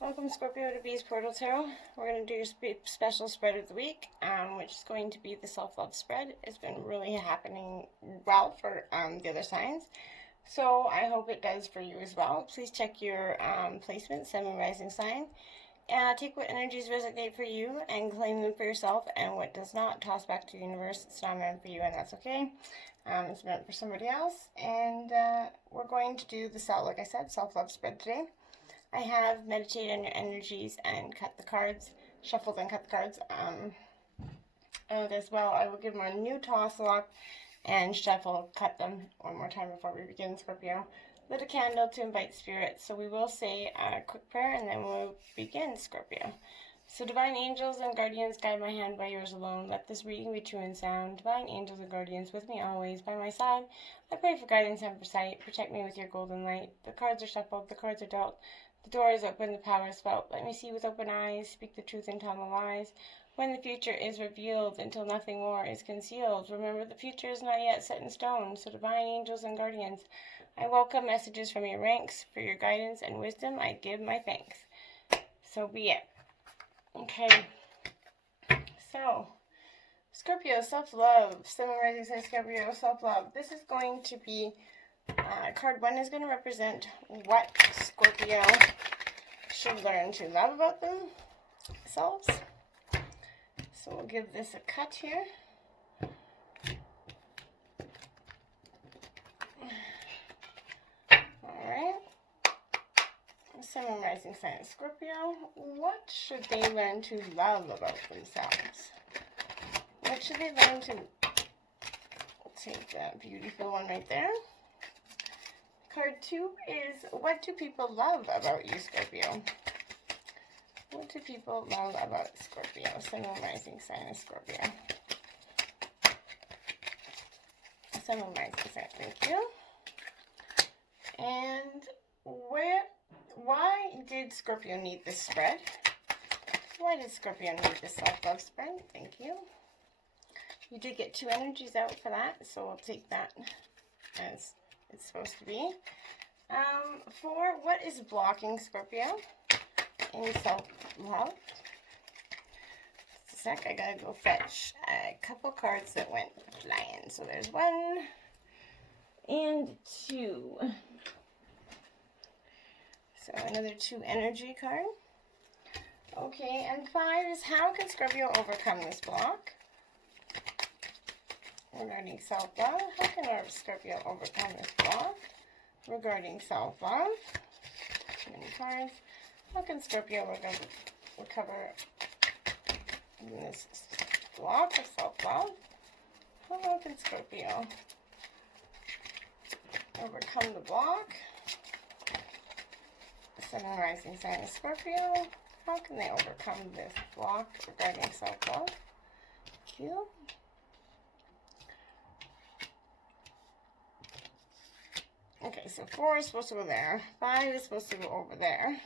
Welcome Scorpio to Bee's Portal Tarot. We're going to do your special spread of the week, which is going to be the self-love spread. It's been really happening well for the other signs, so I hope it does for you as well. Please check your placement, Sun, Moon, Rising sign. Take what energies resonate for you and claim them for yourself, and what does not, toss back to the universe. It's not meant for you, and that's okay. It's meant for somebody else, and we're going to do the like I said, self-love spread today. I have meditated on your energies and cut the cards, shuffled and cut the cards. And as well, I will give them a new toss lock and shuffle, cut them one more time before we begin, Scorpio. Lit a candle to invite spirit. So we will say a quick prayer and then we'll begin, Scorpio. So divine angels and guardians, guide my hand by yours alone. Let this reading be true and sound. Divine angels and guardians, with me always, by my side. I pray for guidance and for sight. Protect me with your golden light. The cards are shuffled, the cards are dealt. The door is open, the power is felt. Let me see with open eyes, speak the truth and tell no lies. When the future is revealed, until nothing more is concealed. Remember, the future is not yet set in stone. So divine angels and guardians, I welcome messages from your ranks. For your guidance and wisdom, I give my thanks. So be it. Okay. So, Scorpio, self-love. Sun, Moon, Rising sign, Scorpio, self-love. This is going to be card 1 is going to represent what Scorpio should learn to love about themselves. So we'll give this a cut here. Alright. Sun, Moon, Rising sign, Scorpio. What should they learn to love about themselves? What should they learn to... We'll take that beautiful one right there. Card 2 is, what do people love about you, Scorpio? What do people love about Scorpio? Sun, Moon, Rising sign is Scorpio. Sun, Moon, Rising sign, thank you. And why did Scorpio need this spread? Why did Scorpio need this self-love spread? Thank you. You did get 2 energies out for that, so we'll take that as it's supposed to be. For what is blocking Scorpio in self-love? Just a sec, I gotta go fetch a couple cards that went flying. So there's 1 and 2. So another 2 energy card. Okay, and 5 is, how can Scorpio overcome this block? Regarding self-love, how can our Scorpio overcome this block? Regarding self-love, too many cards. How can Scorpio recover this block of self-love? How can Scorpio overcome the block? Sun and Rising sign is Scorpio. How can they overcome this block regarding self-love? Thank you. Okay, so 4 is supposed to go there. 5 is supposed to go over there.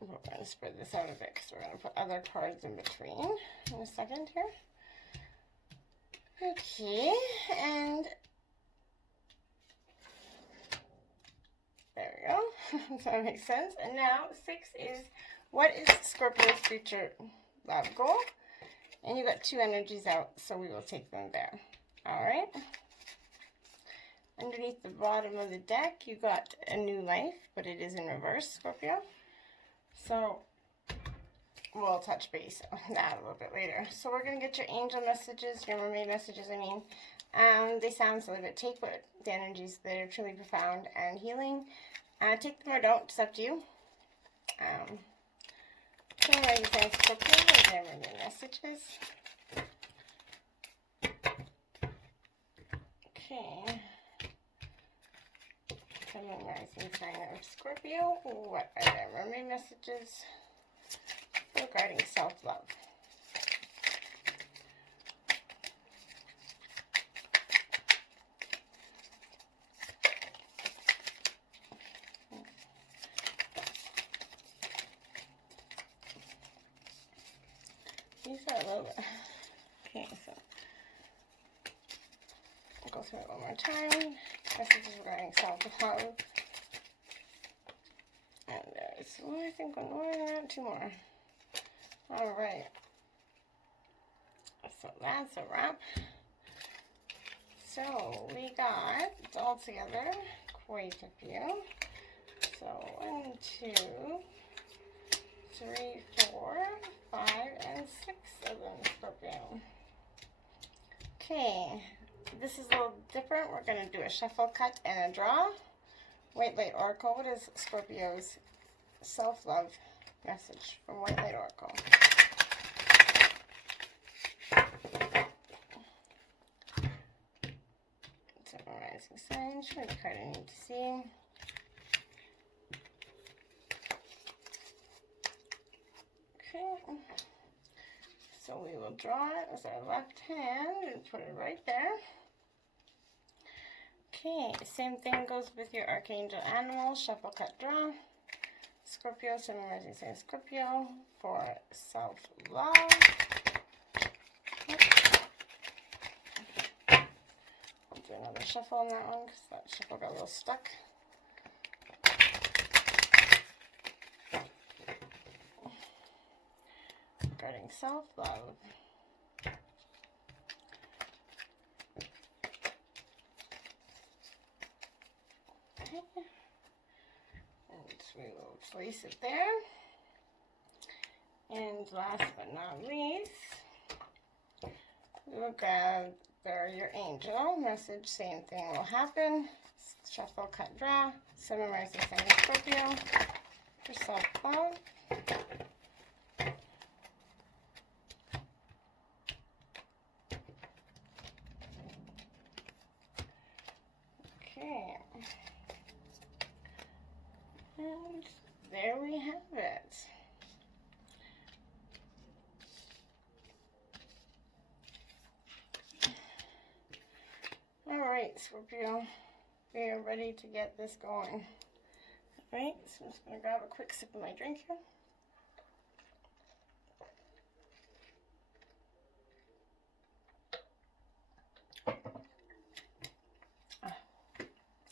We're going to spread this out a bit because we're going to put other cards in between in a second here. Okay, and there we go. Does that make sense? And now 6 is, what is Scorpio's future love goal? And you got 2 energies out, so we will take them there. All right. Underneath the bottom of the deck, you got a new life, but it is in reverse, Scorpio. So we'll touch base on that a little bit later. So we're going to get your angel messages, your mermaid messages, I mean. They sound silly, but take what the energies that are truly profound and healing. Take them or don't, it's up to you. So like you say, Scorpio, what are their mermaid messages? Okay. Sun, Moon, Rising sign of Scorpio. What are their mermaid messages regarding self-love? These are a little bit... Okay, so I'll go through it one more time. Messages regarding self-love. Well, I think one more than that, 2 more. Alright. So that's a wrap. So we got all together quite a few. So 1, 2, 3, 4, 5, and 6 of them, Scorpio. Okay, this is a little different. We're going to do a shuffle, cut, and a draw. White Light Oracle. What is Scorpio's self-love message from White Light Oracle? So, rising sign. Show me the card I need to see. Okay. So we will draw it with our left hand and put it right there. Okay, same thing goes with your archangel animal, shuffle, cut, draw. Scorpio, Sun, rising sign Scorpio for self-love. I'll do another shuffle on that one because that shuffle got a little stuck. Regarding self-love. Okay. And we will place it there. And last but not least, we will gather your angel message. Same thing will happen. Shuffle, cut, draw. Sun, rising sign Scorpio for self-love. Okay, and there we have it. All right, Scorpio, we are ready to get this going. All right, so I'm just going to grab a quick sip of my drink here.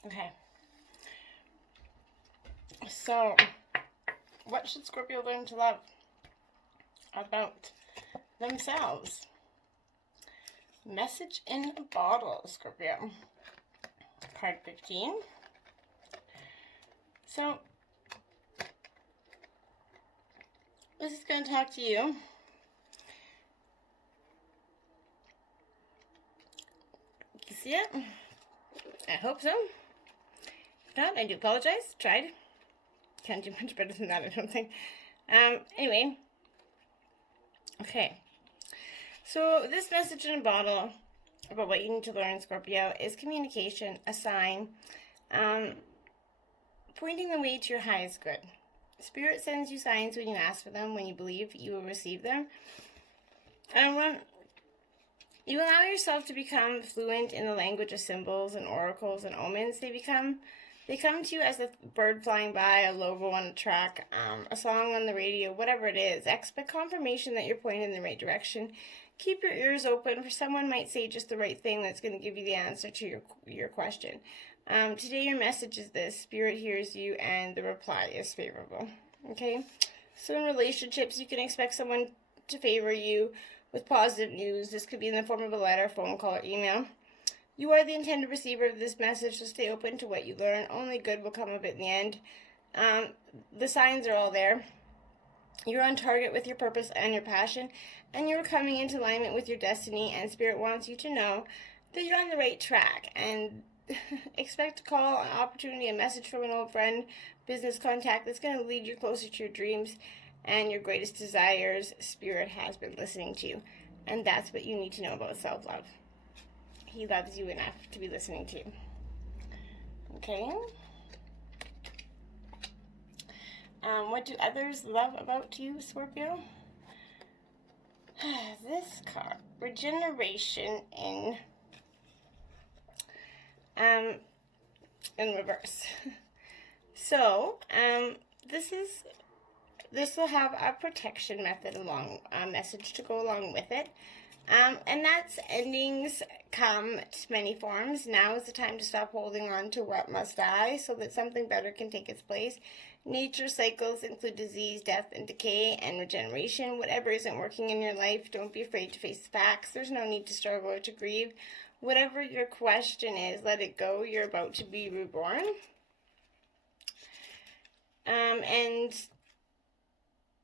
Okay. So, what should Scorpio learn to love about themselves? Message in a bottle, Scorpio. Card 15. So, this is going to talk to you. You see it? I hope so. If not, I do apologize. Tried. Can't do much better than that, I don't think. Anyway. Okay. So, this message in a bottle about what you need to learn, Scorpio, is communication, a sign, pointing the way to your highest good. Spirit sends you signs when you ask for them, when you believe you will receive them. And when you allow yourself to become fluent in the language of symbols and oracles and omens, they come to you as a bird flying by, a logo on a track, a song on the radio, whatever it is. Expect confirmation that you're pointing in the right direction. Keep your ears open, for someone might say just the right thing that's going to give you the answer to your question. Today your message is this: Spirit hears you and the reply is favorable. Okay? So in relationships, you can expect someone to favor you with positive news. This could be in the form of a letter, phone call, or email. You are the intended receiver of this message, so stay open to what you learn. Only good will come of it in the end. The signs are all there. You're on target with your purpose and your passion, and you're coming into alignment with your destiny, and Spirit wants you to know that you're on the right track. And expect a call, an opportunity, a message from an old friend, business contact that's going to lead you closer to your dreams and your greatest desires. Spirit has been listening to you, and that's what you need to know about self-love. He loves you enough to be listening to you. Okay? What do others love about you, Scorpio? This card, regeneration in reverse. So, this will have a protection method message to go along with it. And that's endings come to many forms. Now is the time to stop holding on to what must die so that something better can take its place. Nature cycles include disease, death, and decay, and regeneration. Whatever isn't working in your life, don't be afraid to face the facts. There's no need to struggle or to grieve. Whatever your question is, let it go. You're about to be reborn. And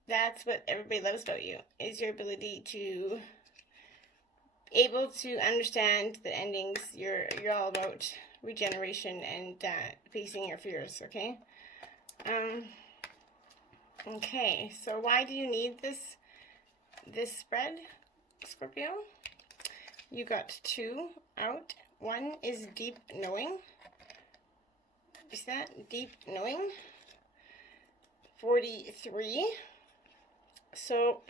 that's what everybody loves about you, is your ability to able to understand the endings. You're all about regeneration and facing your fears, okay? Okay, so why do you need this spread, Scorpio? You got 2 out. 1 is deep knowing. Is that deep knowing? 43. So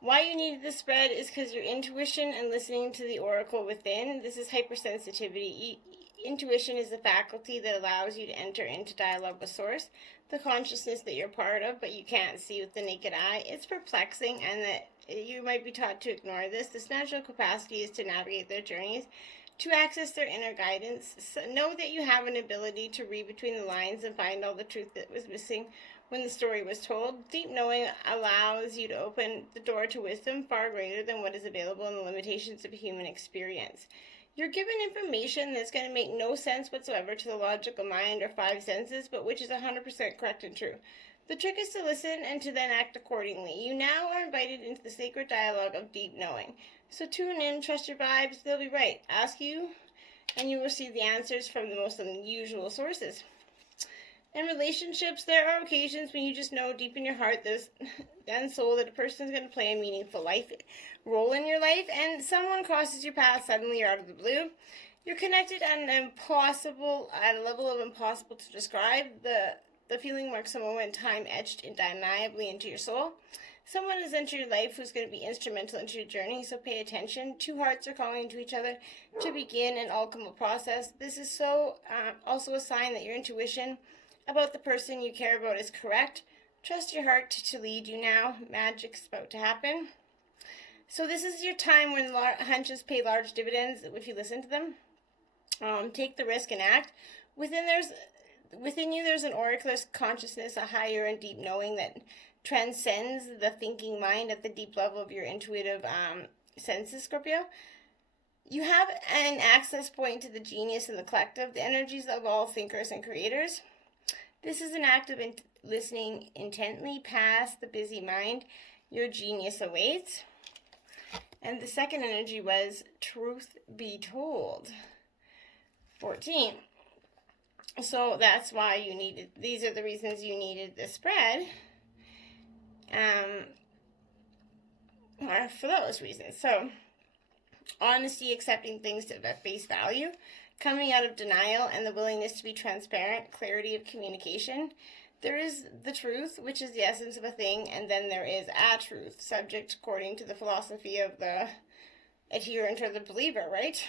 why you needed this spread is because your intuition and listening to the oracle within. This is hypersensitivity. Intuition is the faculty that allows you to enter into dialogue with source, the consciousness that you're part of but you can't see with the naked eye. It's perplexing, and that you might be taught to ignore this. This natural capacity is to navigate their journeys, to access their inner guidance. So know that you have an ability to read between the lines and find all the truth that was missing when the story was told. Deep knowing allows you to open the door to wisdom far greater than what is available in the limitations of human experience. You're given information that's going to make no sense whatsoever to the logical mind or 5 senses, but which is 100% correct and true. The trick is to listen and to then act accordingly. You now are invited into the sacred dialogue of deep knowing. So tune in, trust your vibes, they'll be right. Ask you, and you will receive the answers from the most unusual sources. In relationships, there are occasions when you just know deep in your heart and soul that a person is going to play a meaningful role in your life, and someone crosses your path suddenly or out of the blue. You're connected at a level of impossible to describe. The feeling marks a moment in time etched undeniably into your soul. Someone has entered your life who's going to be instrumental into your journey, so pay attention. 2 hearts are calling to each other to begin an alchemical process. This is also a sign that your intuition about the person you care about is correct. Trust your heart to lead you now. Magic's about to happen. So this is your time when hunches pay large dividends if you listen to them. Take the risk and act. Within you there's an oracular consciousness, a higher and deep knowing that transcends the thinking mind at the deep level of your intuitive senses, Scorpio. You have an access point to the genius and the collective, the energies of all thinkers and creators. This is an act of listening intently past the busy mind. Your genius awaits. And the second energy was truth be told. 14. So that's why these are the reasons you needed the spread. For those reasons. So, honesty, accepting things at face value, coming out of denial, and the willingness to be transparent, clarity of communication. There is the truth, which is the essence of a thing, and then there is a truth, subject according to the philosophy of the adherent or the believer, right?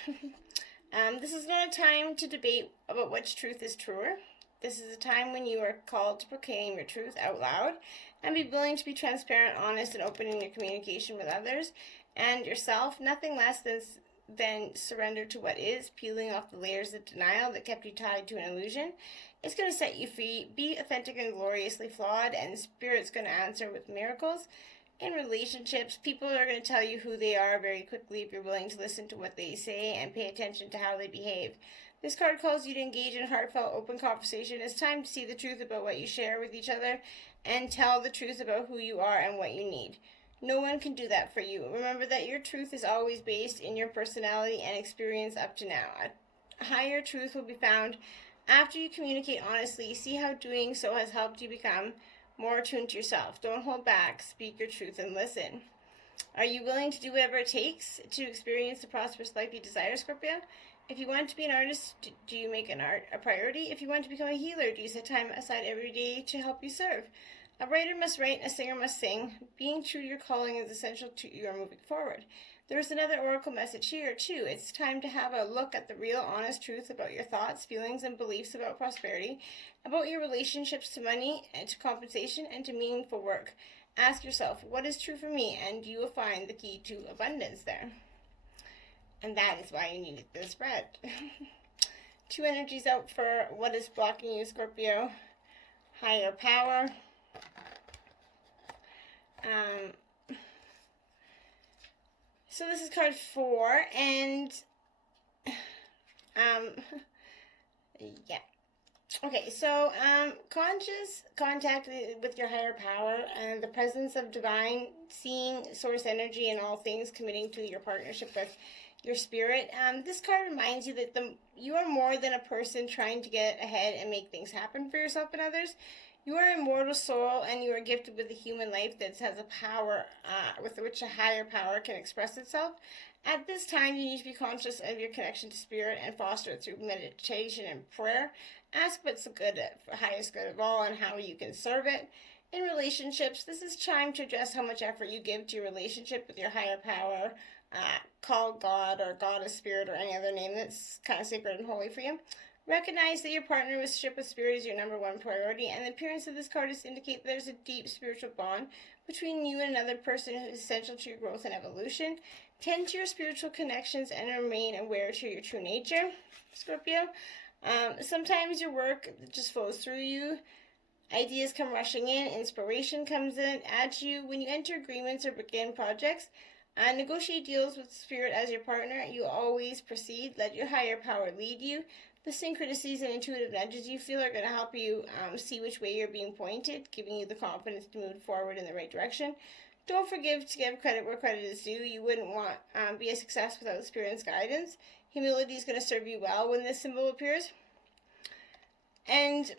This is not a time to debate about which truth is truer. This is a time when you are called to proclaim your truth out loud and be willing to be transparent, honest, and open in your communication with others and yourself. Nothing less than surrender to what is, peeling off the layers of denial that kept you tied to an illusion. It's going to set you free. Be authentic and gloriously flawed, and Spirit's going to answer with miracles. In relationships, people are going to tell you who they are very quickly if you're willing to listen to what they say and pay attention to how they behave. This card calls you to engage in heartfelt, open conversation. It's time to see the truth about what you share with each other and tell the truth about who you are and what you need. No one can do that for you. Remember that your truth is always based in your personality and experience up to now. A higher truth will be found after you communicate honestly. See how doing so has helped you become more attuned to yourself. Don't hold back. Speak your truth and listen. Are you willing to do whatever it takes to experience the prosperous life you desire, Scorpio? If you want to be an artist, do you make art a priority? If you want to become a healer, do you set time aside every day to help you serve? A writer must write, a singer must sing. Being true to your calling is essential to your moving forward. There's another oracle message here, too. It's time to have a look at the real, honest truth about your thoughts, feelings, and beliefs about prosperity, about your relationships to money and to compensation and to meaningful work. Ask yourself, what is true for me? And you will find the key to abundance there. And that is why you need the spread. 2 energies out for what is blocking you, Scorpio. Higher power. So this is card 4, and yeah. Okay, so conscious contact with your higher power and the presence of divine, seeing source energy in all things, committing to your partnership with your spirit. This card reminds you that you are more than a person trying to get ahead and make things happen for yourself and others. You are an immortal soul, and you are gifted with a human life that has a power with which a higher power can express itself. At this time, you need to be conscious of your connection to spirit and foster it through meditation and prayer. Ask what's the good, highest good of all, and how you can serve it. In relationships, this is time to address how much effort you give to your relationship with your higher power. Call God or Goddess Spirit or any other name that's kind of sacred and holy for you. Recognize that your partnership with spirit is your number one priority, and the appearance of this card is to indicate that there's a deep spiritual bond between you and another person who is essential to your growth and evolution. Tend to your spiritual connections and remain aware to your true nature, Scorpio. Sometimes your work just flows through you. Ideas come rushing in, inspiration comes in at you. When you enter agreements or begin projects, negotiate deals with spirit as your partner. You always proceed. Let your higher power lead you. The synchronicities and intuitive nudges you feel are going to help you see which way you're being pointed, giving you the confidence to move forward in the right direction. Don't forget to give credit where credit is due. You wouldn't want be a success without spirit's guidance. Humility is going to serve you well when this symbol appears. And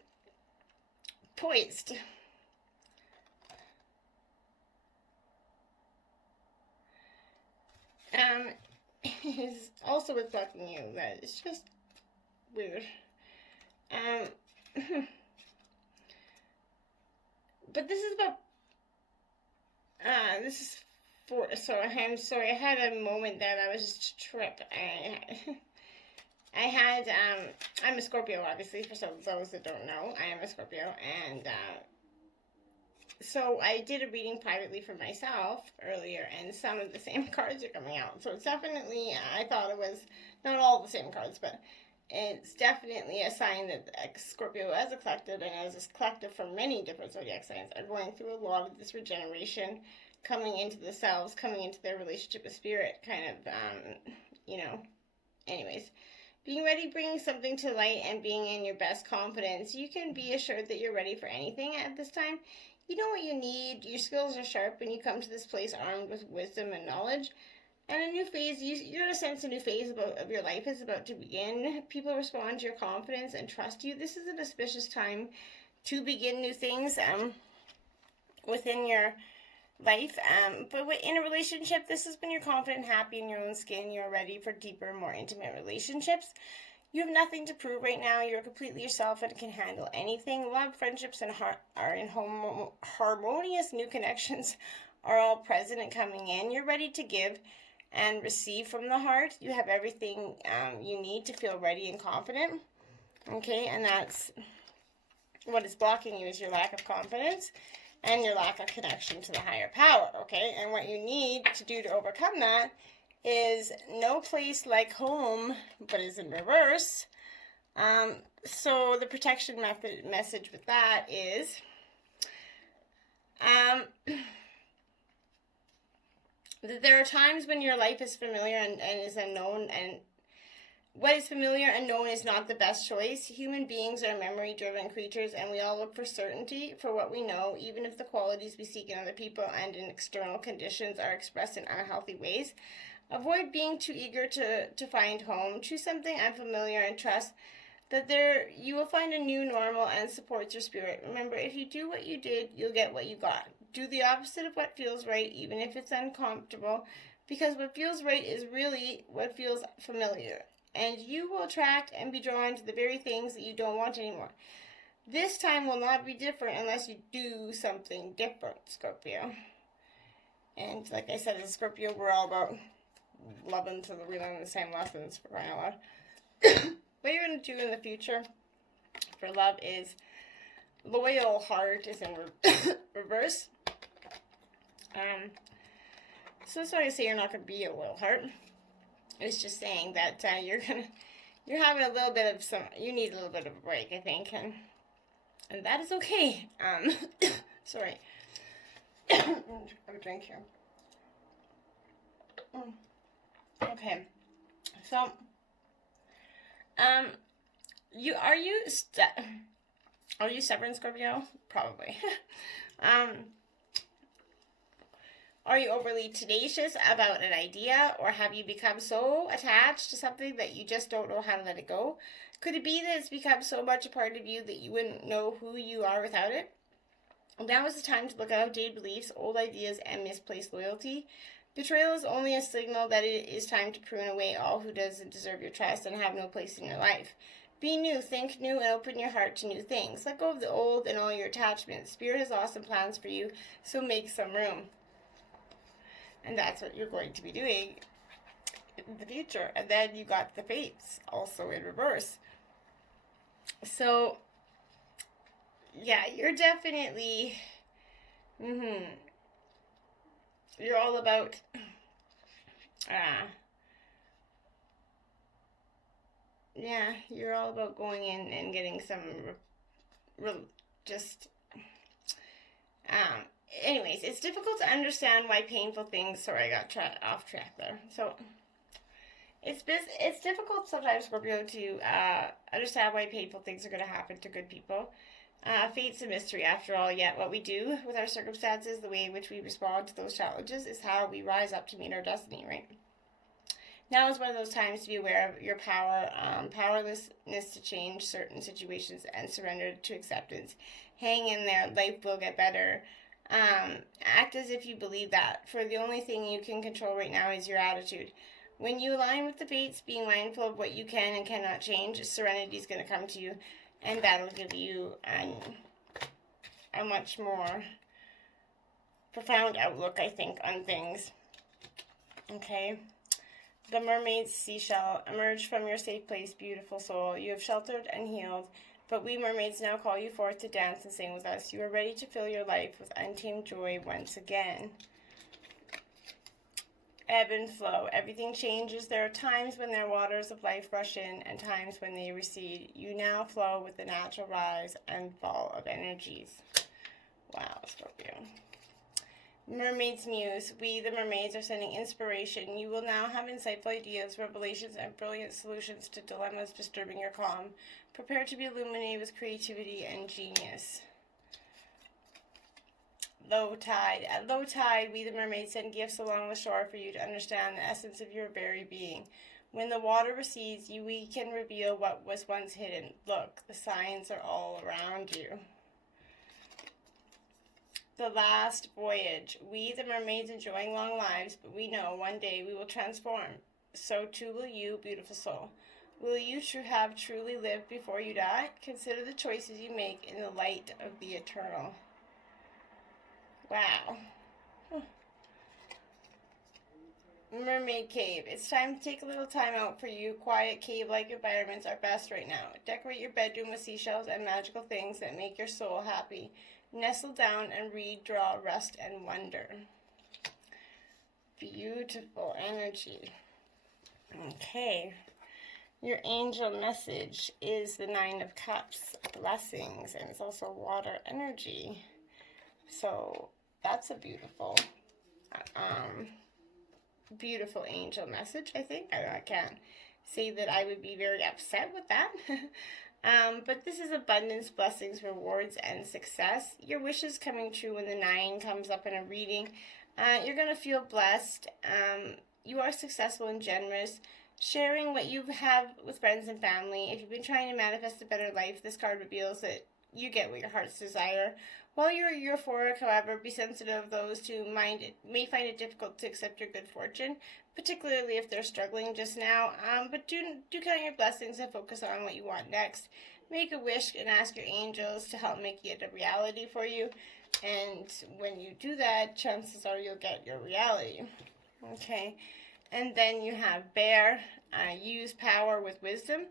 poised. Is also reflecting you. That it's just weird. But this is about this is for, so I'm sorry, I had a moment there that I was just tripped. I had, I'm a Scorpio, obviously, for those that don't know. I am a Scorpio, and so I did a reading privately for myself earlier, and some of the same cards are coming out. So it's definitely, I thought it was not all the same cards, but it's definitely a sign that Scorpio as a collective, and as a collective from many different zodiac signs, are going through a lot of this regeneration, coming into themselves, coming into their relationship with spirit, kind of, anyways. Being ready, bringing something to light, and being in your best confidence. You can be assured that you're ready for anything at this time. You know what you need. Your skills are sharp when you come to this place armed with wisdom and knowledge. And a new phase, you're in a sense a new phase of your life is about to begin. People respond to your confidence and trust you. This is an auspicious time to begin new things within your life. But in a relationship, this is when you're confident, happy in your own skin. You're ready for deeper, more intimate relationships. You have nothing to prove right now. You're completely yourself and can handle anything. Love, friendships, and harmonious new connections are all present and coming in. You're ready to give and receive from the heart. You have everything you need to feel ready and confident. Okay, and that's what is blocking you, is your lack of confidence and your lack of connection to the higher power. Okay, and what you need to do to overcome that is no place like home, but is in reverse. So the protection message with that is that there are times when your life is familiar and is unknown, and what is familiar and known is not the best choice. Human beings are memory-driven creatures, and we all look for certainty for what we know, even if the qualities we seek in other people and in external conditions are expressed in unhealthy ways. Avoid being too eager to find home. Choose something unfamiliar and trust that you will find a new normal and supports your spirit. Remember, if you do what you did, you'll get what you got. Do the opposite of what feels right, even if it's uncomfortable, because what feels right is really what feels familiar. And you will attract and be drawn to the very things that you don't want anymore. This time will not be different unless you do something different, Scorpio. And like I said, as Scorpio, we're all about loving to relearn the same lessons, for crying out loud. What you're going to do in the future for love is loyal heart is in reverse. So it's not to say you're not going to be a little heart. It's just saying that you're having a little bit of you need a little bit of a break, I think, and that is okay. Sorry. Have a drink here. Okay. So, are you stubborn, Scorpio? Probably. Are you overly tenacious about an idea, or have you become so attached to something that you just don't know how to let it go? Could it be that it's become so much a part of you that you wouldn't know who you are without it? Now is the time to look at outdated beliefs, old ideas, and misplaced loyalty. Betrayal is only a signal that it is time to prune away all who doesn't deserve your trust and have no place in your life. Be new, think new, and open your heart to new things. Let go of the old and all your attachments. Spirit has awesome plans for you, so make some room. And that's what you're going to be doing in the future. And then you got the fates also in reverse. So, yeah, you're definitely, you're all about, you're all about going in and getting some, anyways, it's difficult to understand why painful things, sorry, I got off track there. So, it's difficult sometimes, Scorpio, to understand why painful things are going to happen to good people. Fate's a mystery after all, yet what we do with our circumstances, the way in which we respond to those challenges, is how we rise up to meet our destiny, right? Now is one of those times to be aware of your powerlessness to change certain situations and surrender to acceptance. Hang in there, life will get better. Act as if you believe that, for the only thing you can control right now is your attitude. When you align with the fates, being mindful of what you can and cannot change, serenity is going to come to you, and that'll give you a much more profound outlook, I think, on things. Okay. The mermaid's seashell, emerge from your safe place, beautiful soul. You have sheltered and healed, but we mermaids now call you forth to dance and sing with us. You are ready to fill your life with untamed joy once again. Ebb and flow. Everything changes. There are times when their waters of life rush in and times when they recede. You now flow with the natural rise and fall of energies. Wow, Scorpio. Mermaid's Muse. We, the mermaids, are sending inspiration. You will now have insightful ideas, revelations, and brilliant solutions to dilemmas disturbing your calm. Prepare to be illuminated with creativity and genius. Low tide. At low tide, we the mermaids send gifts along the shore for you to understand the essence of your very being. When the water recedes, we can reveal what was once hidden. Look, the signs are all around you. The last voyage. We the mermaids enjoying long lives, but we know one day we will transform. So too will you, beautiful soul. Will you have truly lived before you die? Consider the choices you make in the light of the eternal. Wow. Mermaid Cave. It's time to take a little time out for you. Quiet, cave-like environments are best right now. Decorate your bedroom with seashells and magical things that make your soul happy. Nestle down and read, draw, rest, and wonder. Beautiful energy. Okay. Your angel message is the 9 of Cups, blessings, and it's also water energy. So that's a beautiful, beautiful angel message, I think. I can't say that I would be very upset with that. But this is abundance, blessings, rewards, and success. Your wishes coming true when the 9 comes up in a reading. You're going to feel blessed. You are successful and generous. Sharing what you have with friends and family. If you've been trying to manifest a better life, this card reveals that you get what your heart's desire. While you're euphoric, however, be sensitive of those who may find it difficult to accept your good fortune, particularly if they're struggling just now. But do count your blessings and focus on what you want next. Make a wish and ask your angels to help make it a reality for you. And when you do that, chances are you'll get your reality. Okay. And then you have Bear. Use power with wisdom.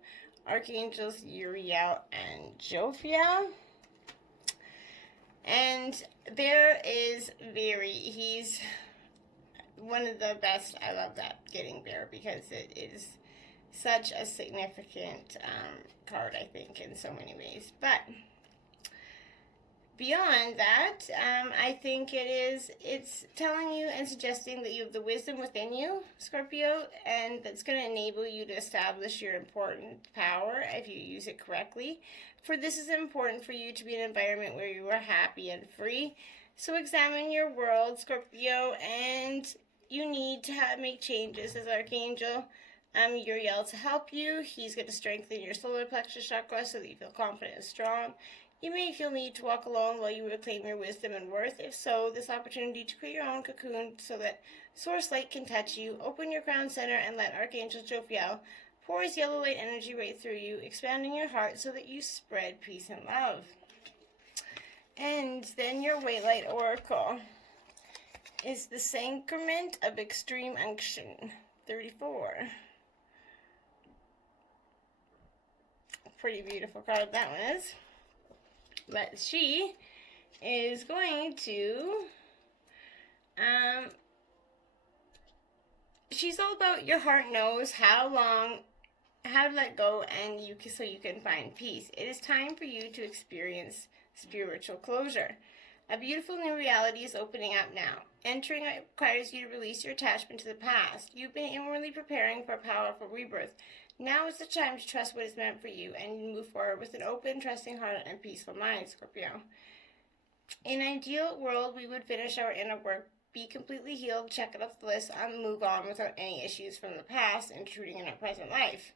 Archangels Uriel and Jophiel. And he's one of the best. I love that, getting Bear, because it is such a significant card, I think, in so many ways. But beyond that, I think it's telling you and suggesting that you have the wisdom within you, Scorpio, and that's going to enable you to establish your important power if you use it correctly. For this is important for you to be in an environment where you are happy and free. So examine your world, Scorpio, and you need to make changes. As Archangel Uriel to help you. He's going to strengthen your solar plexus chakra so that you feel confident and strong. You may feel need to walk alone while you reclaim your wisdom and worth. If so, this opportunity to create your own cocoon so that source light can touch you. Open your crown center and let Archangel Jophiel pour his yellow light energy right through you, expanding your heart so that you spread peace and love. And then your white light oracle is the Sacrament of Extreme Unction, 34. Pretty beautiful card that one is. But she is going to, she's all about your heart knows how to let go, and so you can find peace. It is time for you to experience spiritual closure. A beautiful new reality is opening up now. Entering it requires you to release your attachment to the past. You've been inwardly preparing for a powerful rebirth. Now is the time to trust what is meant for you and move forward with an open, trusting heart and peaceful mind, Scorpio. In an ideal world, we would finish our inner work, be completely healed, check it off the list, and move on without any issues from the past intruding in our present life.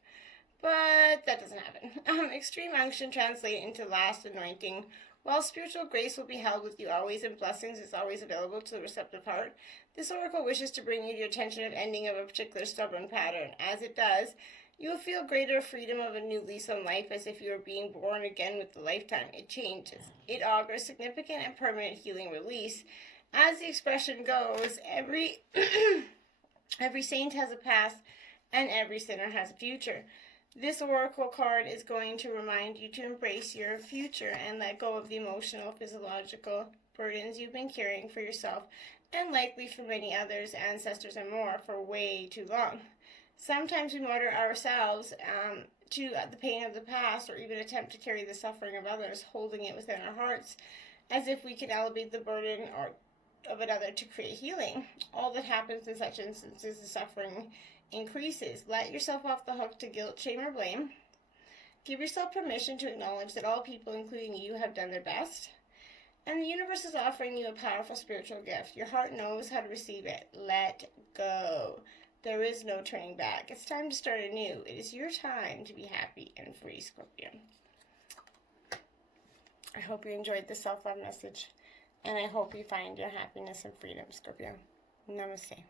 But that doesn't happen. Extreme unction translates into last anointing. While spiritual grace will be held with you always and blessings is always available to the receptive heart, this oracle wishes to bring you to your attention of ending of a particular stubborn pattern. As it does, you will feel greater freedom of a new lease on life, as if you were being born again with the lifetime. It changes. It augurs significant and permanent healing release. As the expression goes, every saint has a past and every sinner has a future. This oracle card is going to remind you to embrace your future and let go of the emotional, physiological burdens you've been carrying for yourself and likely for many others, ancestors, and more for way too long. Sometimes we martyr ourselves to the pain of the past, or even attempt to carry the suffering of others, holding it within our hearts, as if we can elevate the burden of another to create healing. All that happens in such instances, the suffering increases. Let yourself off the hook to guilt, shame, or blame. Give yourself permission to acknowledge that all people, including you, have done their best. And the universe is offering you a powerful spiritual gift. Your heart knows how to receive it. Let go. There is no turning back. It's time to start anew. It is your time to be happy and free, Scorpio. I hope you enjoyed the self-love message, and I hope you find your happiness and freedom, Scorpio. Namaste.